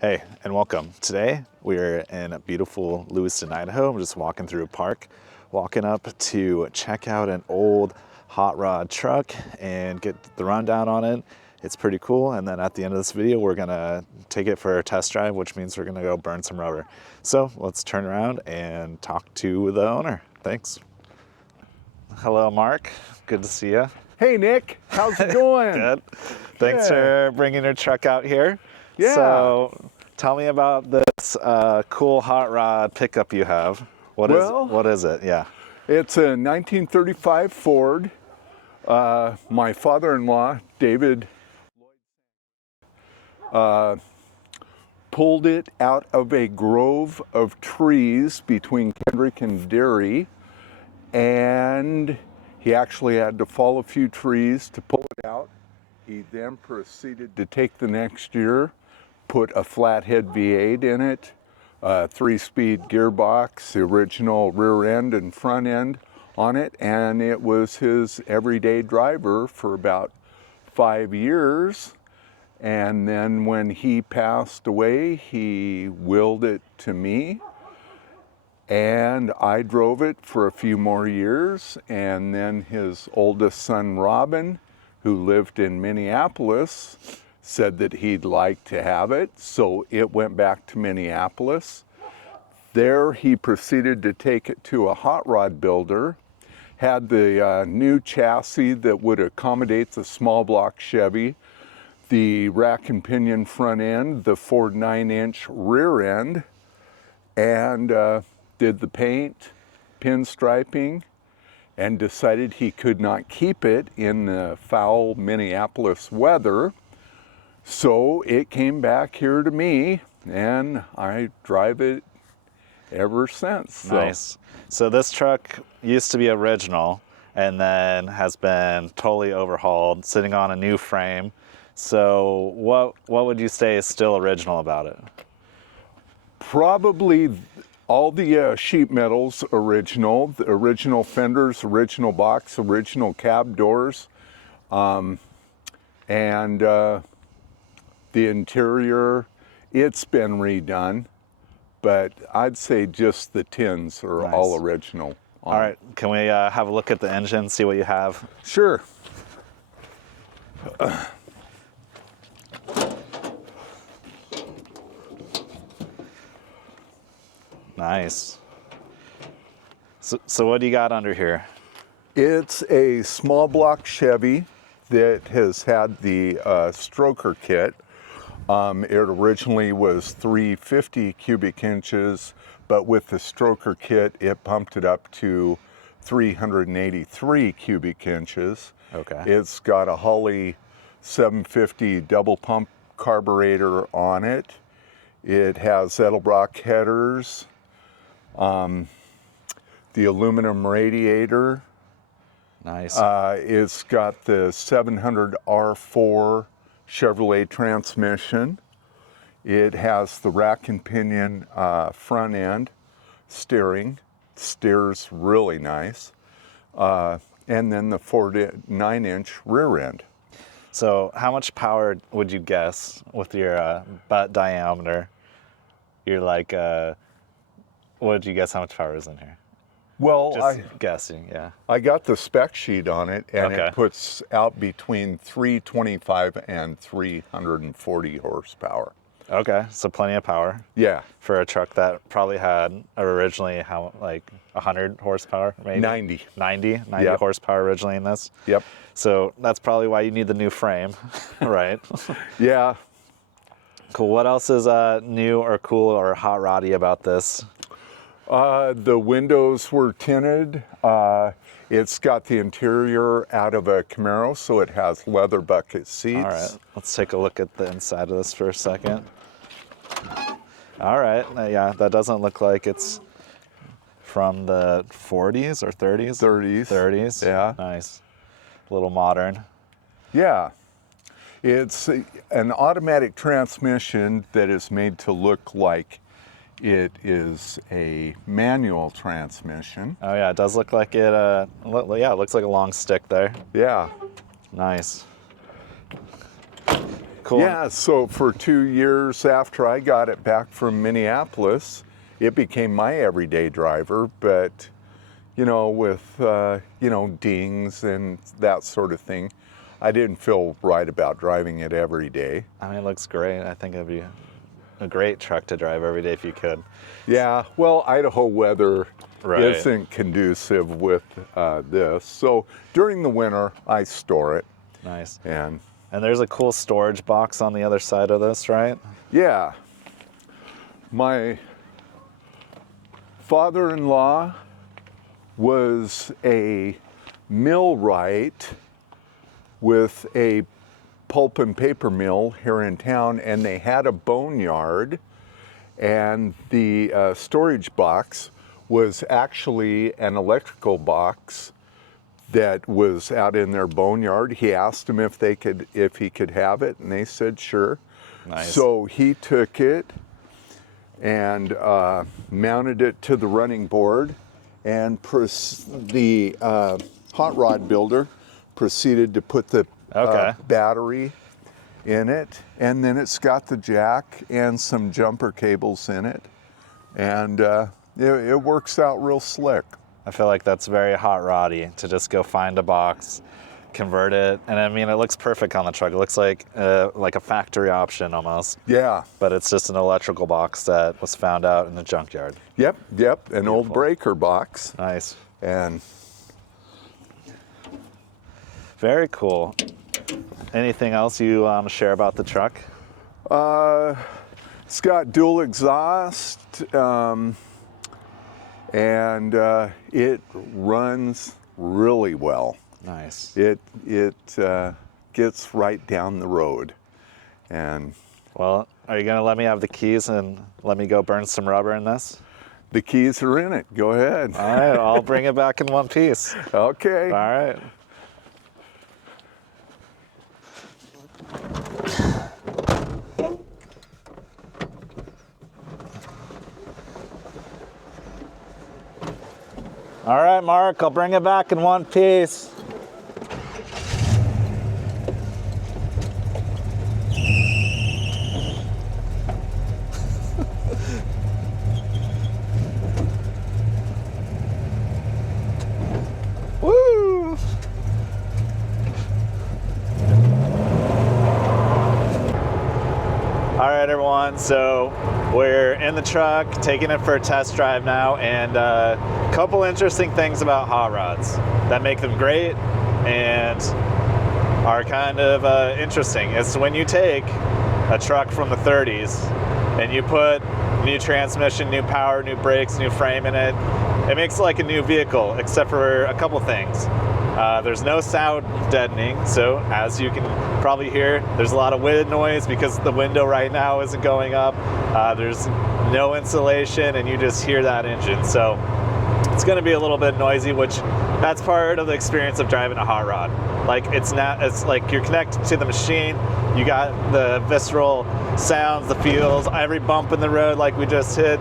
Hey, and welcome. Today we are in beautiful Lewiston, Idaho. I'm just walking through a park, walking up to check out an old hot rod truck and get the rundown on it. It's pretty cool. And then at the end of this video, we're gonna take it for a test drive, which means we're gonna go burn some rubber. So let's turn around and talk to the owner. Thanks. Hello, Mark. Good to see you. Hey, Nick. How's it going? Good. Thanks for bringing your truck out here. Yeah. So tell me about this cool hot rod pickup you have. What is it? Yeah. It's a 1935 Ford. My father-in-law, David, pulled it out of a grove of trees between Kendrick and Derry, and he actually had to fall a few trees to pull it out. He then proceeded to take the next year, put a flathead V8 in it, a 3-speed gearbox, the original rear end and front end on it, and it was his everyday driver for about 5 years. And then when he passed away, he willed it to me, and I drove it for a few more years. And then his oldest son, Robin, who lived in Minneapolis, said that he'd like to have it, so it went back to Minneapolis. There he proceeded to take it to a hot rod builder, had the new chassis that would accommodate the small block Chevy, the rack and pinion front end, the Ford 9-inch rear end, and did the paint, pinstriping, and decided he could not keep it in the foul Minneapolis weather. So it came back here to me, and I drive it ever since. Nice. So this truck used to be original and then has been totally overhauled, sitting on a new frame. So what would you say is still original about it? Probably all the sheet metals original, the original fenders, original box, original cab doors, and the interior, it's been redone, but I'd say just the tins are Nice. all original. All right, can we have a look at the engine, see what you have? Sure. Nice. So what do you got under here? It's a small block Chevy that has had the stroker kit. It originally was 350 cubic inches, but with the stroker kit, it pumped it up to 383 cubic inches. Okay. It's got a Holley 750 double pump carburetor on it. It has Edelbrock headers, the aluminum radiator. Nice. It's got the 700 R4 Chevrolet transmission. It has the rack and pinion front end steering. Steers really nice. And then the Ford 9-inch rear end. So how much power would you guess with your butt diameter? You're like, what would you guess how much power is in here? Well, Just guessing, yeah. I got the spec sheet on it, and Okay. it puts out between 325 and 340 horsepower. Okay, so plenty of power Yeah, for a truck that probably had originally like 100 horsepower, maybe? 90. 90 Yep. horsepower originally in this. Yep. So that's probably why you need the new frame, right? Yeah. Cool. What else is new or cool or hot roddy about this? The windows were tinted. It's got the interior out of a Camaro, so it has leather bucket seats. All right, let's take a look at the inside of this for a second. All right, yeah, that doesn't look like it's from the 40s or 30s? 30s. 30s? Yeah. Nice. A little modern. Yeah. It's an automatic transmission that is made to look like it is a manual transmission. Oh yeah, it does look like it, yeah, it looks like a long stick there. Yeah. Nice. cool. Yeah, so for 2 years after I got it back from Minneapolis, it became my everyday driver, but you know, with you know, dings and that sort of thing, I didn't feel right about driving it every day. I mean, it looks great. I think it'd be a great truck to drive every day if you could. Yeah, well, Idaho weather Right. isn't conducive with this. So during the winter, I store it. Nice. And there's a cool storage box on the other side of this, right? yeah, my father-in-law was a millwright with a pulp and paper mill here in town, and they had a boneyard, and the storage box was actually an electrical box that was out in their boneyard. He asked them if he could have it, and they said sure. Nice. So he took it and mounted it to the running board, and the hot rod builder proceeded to put the battery in it, and then it's got the jack and some jumper cables in it, and it works out real slick. I feel like that's very hot roddy to just go find a box, convert it, and I mean, it looks perfect on the truck. It looks like a factory option almost. Yeah. But it's just an electrical box that was found out in the junkyard. Yep, an old breaker box. Nice. And very cool. Anything else you share about the truck? it's got dual exhaust, and it runs really well. Nice. It gets right down the road. And well, are you gonna let me have the keys and let me go burn some rubber in this? the keys are in it. Go ahead. All right, I'll bring it back in one piece. Okay. All right. All right, Mark, I'll bring it back in one piece. Woo! All right, everyone, so we're in the truck, taking it for a test drive now, and a couple interesting things about hot rods that make them great and are kind of interesting. It's when you take a truck from the 30s and you put new transmission, new power, new brakes, new frame in it, it makes it like a new vehicle, except for a couple things. There's no sound deadening, so as you can probably hear, there's a lot of wind noise because the window right now isn't going up. There's no insulation, and you just hear that engine. So it's going to be a little bit noisy, which that's part of the experience of driving a hot rod. Like it's like you're connected to the machine. You got the visceral sounds, the feels, every bump in the road like we just hit,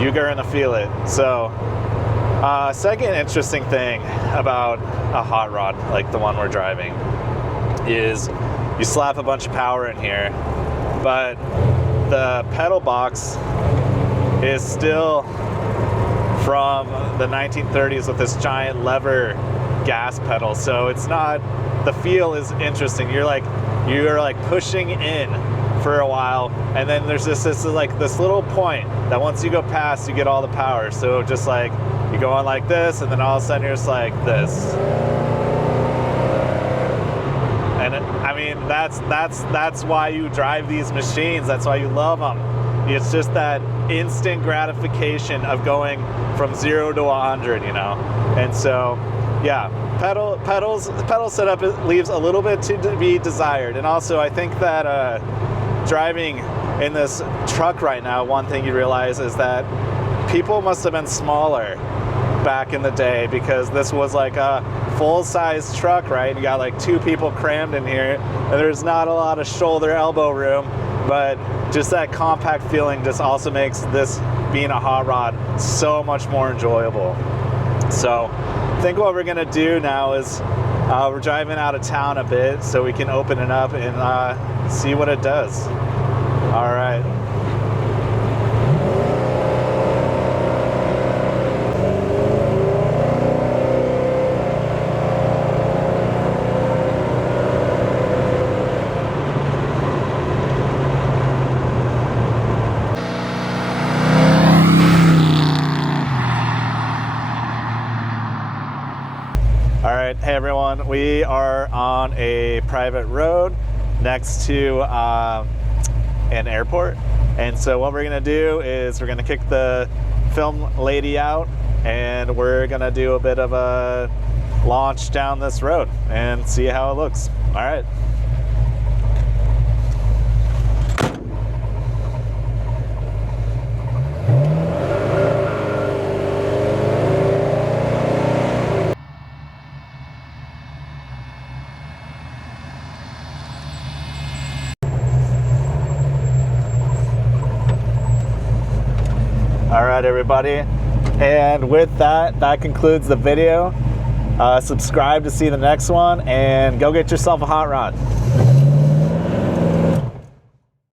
you're going to feel it. So second interesting thing about a hot rod like the one we're driving is you slap a bunch of power in here, but the pedal box is still from the 1930s with this giant lever gas pedal. So it's not, the feel is interesting. You're like pushing in for a while, and then there's this little point that once you go past, you get all the power. So just like you go on like this, and then all of a sudden you're just like this. And I mean, that's why you drive these machines. That's why you love them. It's just that instant gratification of going from 0 to 100, you know. And so, yeah, pedal setup leaves a little bit to be desired. And also, I think that driving in this truck right now, one thing you realize is that people must have been smaller back in the day, because this was like a full-size truck, right? You got like 2 people crammed in here, and there's not a lot of shoulder elbow room, but just that compact feeling just also makes this being a hot rod so much more enjoyable. So I think what we're gonna do now is We're driving out of town a bit so we can open it up and see what it does. All right. All right, hey everyone, we are on a private road next to an airport. And so what we're gonna do is we're gonna kick the film lady out and we're gonna do a bit of a launch down this road and see how it looks. All right. All right, everybody. And with that, that concludes the video. Subscribe to see the next one and go get yourself a hot rod.